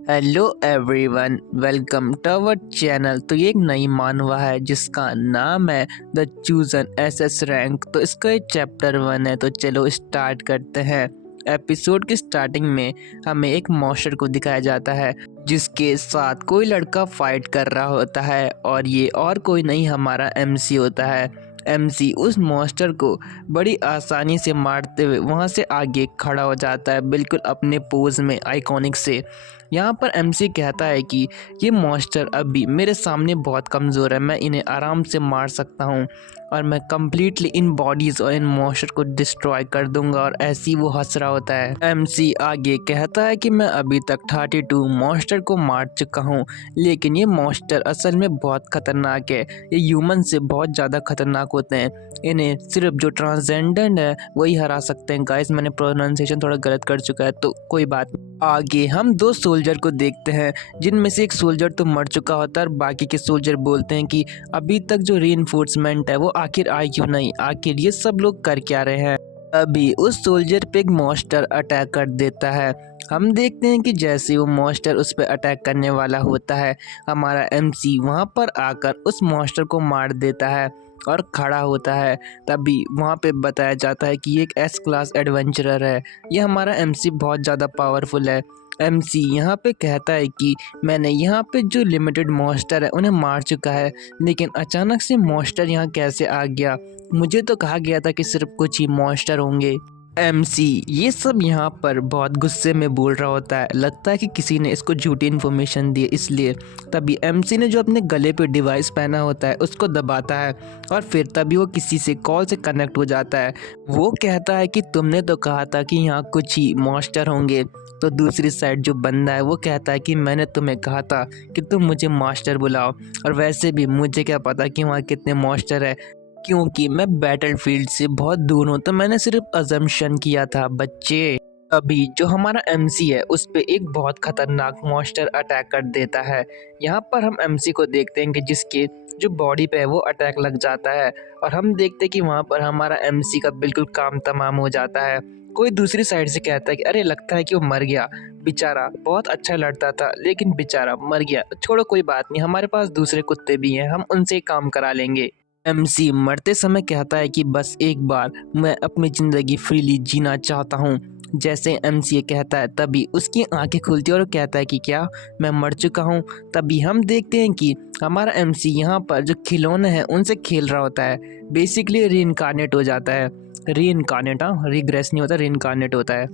Hello everyone, welcome to our channel. तो ये एक नई मानवा है जिसका नाम है द चूजन एसएस रैंक। तो इसका ये चैप्टर 1 है। तो चलो स्टार्ट करते हैं। एपिसोड की स्टार्टिंग में हमें एक मॉन्स्टर को दिखाया जाता है जिसके साथ कोई लड़का फाइट कर रहा होता है और ये और कोई नहीं, हमारा एमसी होता है। एमसी उस मॉन्स्टर को बड़ी आसानी से मारते हुए वहाँ से आगे खड़ा हो जाता है, बिल्कुल अपने पोज में आइकॉनिक से। यहाँ पर एमसी कहता है कि ये मॉन्स्टर अभी मेरे सामने बहुत कमज़ोर है, मैं इन्हें आराम से मार सकता हूँ और मैं कम्प्लीटली इन बॉडीज़ और इन मॉन्स्टर को डिस्ट्रॉय कर दूंगा। और ऐसे ही वो हंस रहा होता है। एमसी आगे कहता है कि मैं अभी तक 32 मॉन्स्टर को मार चुका हूँ, लेकिन ये मॉन्स्टर असल में बहुत खतरनाक है। ये ह्यूमन से बहुत ज़्यादा खतरनाक होते हैं। इन्हें सिर्फ जो ट्रांसजेंडर है वही हरा सकते हैं। गाइस, मैंने प्रोनाउंसिएशन थोड़ा गलत कर चुका है, तो कोई बात नहीं। आगे हम दो सोल्जर को देखते हैं जिनमें से एक सोल्जर तो मर चुका होता है और बाकी के सोल्जर बोलते हैं कि अभी तक जो रीइंफोर्समेंट है वो आखिर आई क्यों नहीं, आखिर ये सब लोग कर क्या रहे हैं। अभी उस सोल्जर पे एक मॉन्स्टर अटैक कर देता है। हम देखते हैं कि जैसे वो मॉन्स्टर उस पर अटैक करने वाला होता है, हमारा एमसी वहाँ पर आकर उस मॉन्स्टर को मार देता है और खड़ा होता है। तभी वहाँ पे बताया जाता है कि ये एक एस क्लास एडवेंचरर है। ये हमारा एमसी बहुत ज़्यादा पावरफुल है। एमसी यहाँ पे कहता है कि मैंने यहाँ पे जो लिमिटेड मॉन्स्टर है उन्हें मार चुका है, लेकिन अचानक से मॉन्स्टर यहाँ कैसे आ गया? मुझे तो कहा गया था कि सिर्फ कुछ ही मॉन्स्टर होंगे। एमसी ये सब यहाँ पर बहुत गुस्से में बोल रहा होता है। लगता है कि किसी ने इसको झूठी इन्फॉर्मेशन दी, इसलिए। तभी एमसी ने जो अपने गले पे डिवाइस पहना होता है उसको दबाता है और फिर तभी वो किसी से कॉल से कनेक्ट हो जाता है। वो कहता है कि तुमने तो कहा था कि यहाँ कुछ ही मॉन्स्टर होंगे। तो दूसरी साइड जो बंदा है वो कहता है कि मैंने तुम्हें कहा था कि तुम मुझे मास्टर बुलाओ, और वैसे भी मुझे क्या पता कि वहाँ कितने मॉन्स्टर है, क्योंकि मैं बैटलफील्ड से बहुत दूर हूँ। तो मैंने सिर्फ अजम्पशन किया था बच्चे। अभी जो हमारा एमसी है उस पे एक बहुत खतरनाक मॉन्स्टर अटैक कर देता है। यहाँ पर हम एमसी को देखते हैं कि जिसके जो बॉडी पे है वो अटैक लग जाता है, और हम देखते हैं कि वहाँ पर हमारा एमसी का बिल्कुल काम तमाम हो जाता है। कोई दूसरी साइड से कहता है कि अरे लगता है कि वो मर गया, बेचारा बहुत अच्छा लड़ता था लेकिन बेचारा मर गया। छोड़ो, कोई बात नहीं, हमारे पास दूसरे कुत्ते भी हैं, हम उनसे काम करा लेंगे। एमसी मरते समय कहता है कि बस एक बार मैं अपनी ज़िंदगी फ्रीली जीना चाहता हूँ। जैसे एमसी ये कहता है तभी उसकी आंखें खुलती है और वो कहता है कि क्या मैं मर चुका हूँ? तभी हम देखते हैं कि हमारा एमसी यहाँ पर जो खिलौने हैं उनसे खेल रहा होता है। बेसिकली रीइंकार्नेट हो जाता है। रीइंकार्नेट, हाँ, रिग्रेस नहीं होता, रीइंकार्नेट होता है।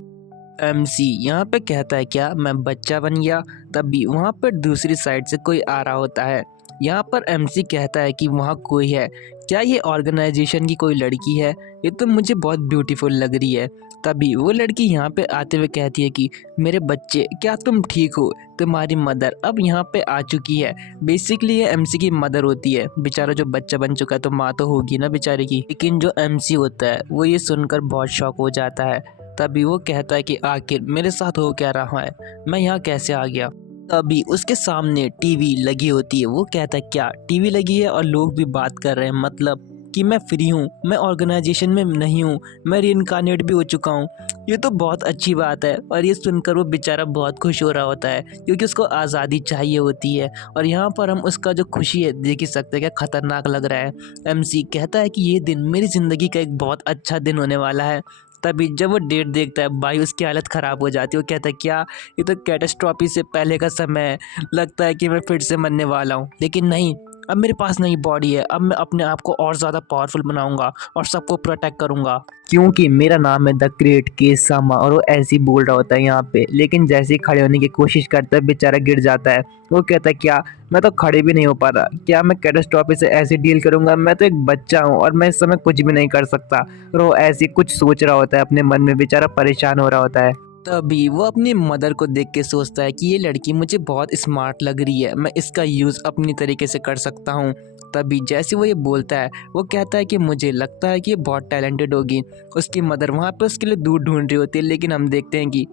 एमसी यहाँ पे कहता है क्या मैं बच्चा बन गया? तभी वहाँ पर दूसरी साइड से कोई आ रहा होता है। यहाँ पर एमसी कहता है कि वहाँ कोई है, क्या ये ऑर्गेनाइजेशन की कोई लड़की है? ये तो मुझे बहुत ब्यूटीफुल लग रही है। तभी वो लड़की यहाँ पे आते हुए कहती है कि मेरे बच्चे, क्या तुम ठीक हो? तुम्हारी मदर अब यहाँ पे आ चुकी है। बेसिकली ये एमसी की मदर होती है। बेचारा जो बच्चा बन चुका है तो माँ तो होगी ना बेचारे की। लेकिन जो एमसी होता है वो ये सुनकर बहुत शॉक हो जाता है। तभी वो कहता है कि आखिर मेरे साथ हो क्या रहा है, मैं यहाँ कैसे आ गया? तभी उसके सामने टीवी लगी होती है। वो कहता है क्या टीवी लगी है और लोग भी बात कर रहे हैं, मतलब कि मैं फ्री हूँ, मैं ऑर्गेनाइजेशन में नहीं हूँ, मैं रीइंकार्नेट भी हो चुका हूँ। ये तो बहुत अच्छी बात है। और ये सुनकर वो बेचारा बहुत खुश हो रहा होता है क्योंकि उसको आज़ादी चाहिए होती है। और यहाँ पर हम उसका जो खुशी है देख ही सकते हैं, क्या खतरनाक लग रहा है। एमसी कहता है कि ये दिन मेरी ज़िंदगी का एक बहुत अच्छा दिन होने वाला है। तभी जब वो डेट देखता है भाई उसकी हालत ख़राब हो जाती है। वो कहता है क्या, ये तो कैटास्ट्रॉफी से पहले का समय है, लगता है कि मैं फिर से मरने वाला हूँ। लेकिन नहीं, अब मेरे पास नई बॉडी है, अब मैं अपने आप को और ज़्यादा पावरफुल बनाऊंगा और सबको प्रोटेक्ट करूंगा, क्योंकि मेरा नाम है द ग्रेट केस सामा। और वो ऐसे ही बोल रहा होता है यहाँ पे, लेकिन जैसे ही खड़े होने की कोशिश करता है बेचारा गिर जाता है। वो कहता है क्या, मैं तो खड़े भी नहीं हो पा रहा, क्या मैं कैटास्ट्रॉफी से ऐसे डील करूंगा? मैं तो एक बच्चा हूँ और मैं इस समय कुछ भी नहीं कर सकता। और वो ऐसे ही कुछ सोच रहा होता है अपने मन में, बेचारा परेशान हो रहा होता है। तभी वो अपनी मदर को देख के सोचता है कि ये लड़की मुझे बहुत स्मार्ट लग रही है, मैं इसका यूज़ अपनी तरीके से कर सकता हूँ। तभी जैसे वो ये बोलता है वो कहता है कि मुझे लगता है कि ये बहुत टैलेंटेड होगी। उसकी मदर वहाँ पे उसके लिए दूध ढूंढ रही होती है, लेकिन हम देखते हैं कि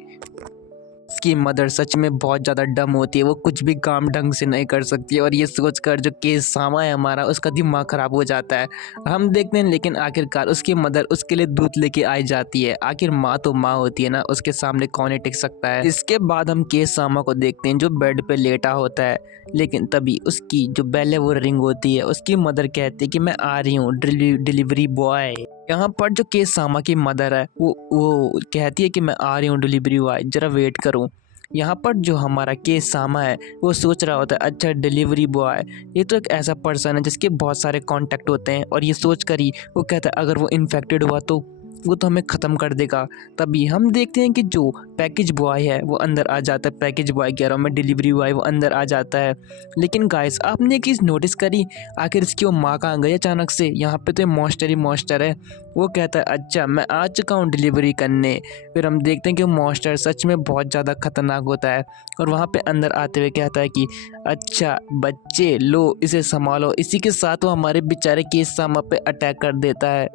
उसकी मदर सच में बहुत ज़्यादा डम होती है, वो कुछ भी काम ढंग से नहीं कर सकती है और ये सोचकर जो केस सामा है हमारा, उसका दिमाग ख़राब हो जाता है। हम देखते हैं लेकिन आखिरकार उसकी मदर उसके लिए दूध लेके आई जाती है। आखिर माँ तो माँ होती है ना, उसके सामने कौन ही टिक सकता है। इसके बाद हम केस सामा को देखते हैं जो बेड पे लेटा होता है, लेकिन तभी उसकी जो बेल है वो रिंग होती है। उसकी मदर कहती है कि मैं आ रही हूँ डिलीवरी बॉय। यहाँ पर जो केस सामा की मदर है वो कहती है कि मैं आ रही हूँ डिलीवरी बॉय, जरा वेट करो। यहाँ पर जो हमारा केस सामा है वो सोच रहा होता है अच्छा डिलीवरी बॉय, ये तो एक ऐसा पर्सन है जिसके बहुत सारे कांटेक्ट होते हैं, और ये सोच कर ही वो कहता है अगर वो इन्फेक्टेड हुआ तो वो तो हमें ख़त्म कर देगा। तभी हम देखते हैं कि जो पैकेज बॉय है वो अंदर आ जाता है, पैकेज बॉय कह रहा हूँ मैं, डिलीवरी बॉय वो अंदर आ जाता है। लेकिन गाइस आपने एक चीज़ नोटिस करी, आखिर इसकी वो माँ कहाँ गई अचानक से? यहाँ पे तो ये मॉन्स्टर ही मॉन्स्टर है। वो कहता है अच्छा मैं आ चुका हूँ डिलीवरी करने। फिर हम देखते हैं कि वो मॉन्स्टर सच में बहुत ज़्यादा खतरनाक होता है और वहाँ पे अंदर आते हुए कहता है कि अच्छा बच्चे लो इसे संभालो। इसी के साथ वो हमारे बेचारे केस सामा पे अटैक कर देता है।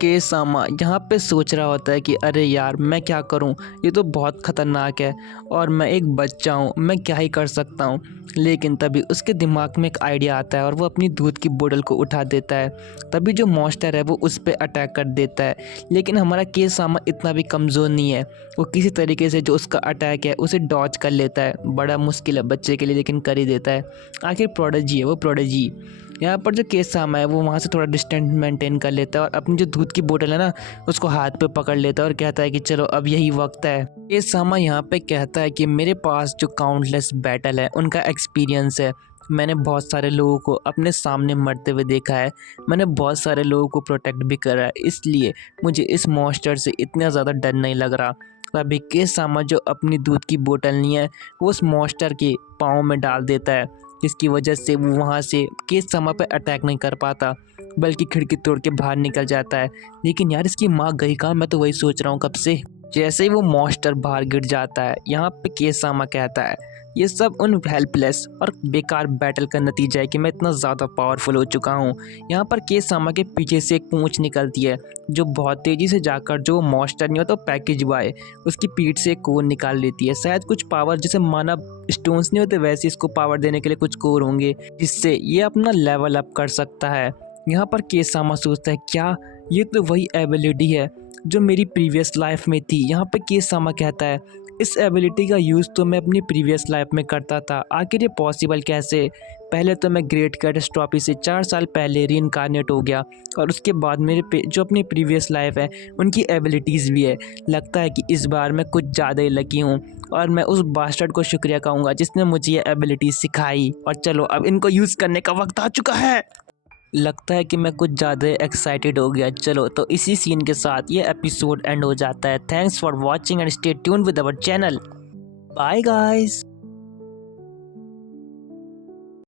केस सामा यहाँ पे सोच रहा होता है कि अरे यार मैं क्या करूँ, ये तो बहुत ख़तरनाक है और मैं एक बच्चा हूँ, मैं क्या ही कर सकता हूँ। लेकिन तभी उसके दिमाग में एक आइडिया आता है और वो अपनी दूध की बोतल को उठा देता है। तभी जो मॉन्स्टर है वो उस पर अटैक कर देता है, लेकिन हमारा केस सामा इतना भी कमज़ोर नहीं है। वो किसी तरीके से जो उसका अटैक है उसे डॉज कर लेता है। बड़ा मुश्किल है बच्चे के लिए लेकिन कर ही देता है। आखिर प्रोडिजी है वो, प्रोडिजी। यहाँ पर जो केस सामा है वो वहाँ से थोड़ा डिस्टेंस मेंटेन कर लेता है और अपनी जो दूध की बोतल है ना उसको हाथ पे पकड़ लेता है और कहता है कि चलो अब यही वक्त है। केस सामा यहाँ पे कहता है कि मेरे पास जो काउंटलेस बैटल है उनका एक्सपीरियंस है, मैंने बहुत सारे लोगों को अपने सामने मरते हुए देखा है, मैंने बहुत सारे लोगों को प्रोटेक्ट भी करा है, इसलिए मुझे इस मॉन्स्टर से इतना ज़्यादा डर नहीं लग रहा। तभी केस सामा जो अपनी दूध की बोतल नहीं है वो उस मॉन्स्टर के पाँव में डाल देता है, जिसकी वजह से वो वहाँ से केस सामा पे अटैक नहीं कर पाता बल्कि खिड़की तोड़ के बाहर निकल जाता है। लेकिन यार इसकी माँ गई कहाँ, मैं तो वही सोच रहा हूँ कब से। जैसे ही वो मॉन्स्टर बाहर गिर जाता है यहाँ पे केस सामा कहता है ये सब उन हेल्पलेस और बेकार बैटल का नतीजा है कि मैं इतना ज़्यादा पावरफुल हो चुका हूँ। यहाँ पर केस सामा के पीछे से एक पूंछ निकलती है जो बहुत तेज़ी से जाकर जो मॉन्स्टर नहीं होता पैकेज बॉय उसकी पीठ से एक कोर निकाल लेती है। शायद कुछ पावर जैसे मानव स्टोन्स नहीं होते वैसे इसको पावर देने के लिए कुछ कोर होंगे जिससे ये अपना लेवल अप कर सकता है। यहाँ पर केस सामा सोचता है क्या ये तो वही एबिलिटी है जो मेरी प्रीवियस लाइफ में थी। यहाँ पे केस सामा कहता है इस एबिलिटी का यूज़ तो मैं अपनी प्रीवियस लाइफ में करता था, आखिर ये पॉसिबल कैसे? पहले तो मैं ग्रेट कैटास्ट्रॉफी से 4 साल पहले रीइंकार्नेट हो गया और उसके बाद मेरे जो अपनी प्रीवियस लाइफ है उनकी एबिलिटीज़ भी है। लगता है कि इस बार मैं कुछ ज़्यादा ही लकी हूँ और मैं उस बास्टर्ड को शुक्रिया कहूँगा जिसने मुझे ये एबिलिटी सिखाई। और चलो अब इनको यूज़ करने का वक्त आ चुका है। लगता है कि मैं कुछ ज़्यादा एक्साइटेड हो गया। चलो तो इसी सीन के साथ ये एपिसोड एंड हो जाता है। Thanks for watching and stay tuned with our channel. Bye guys.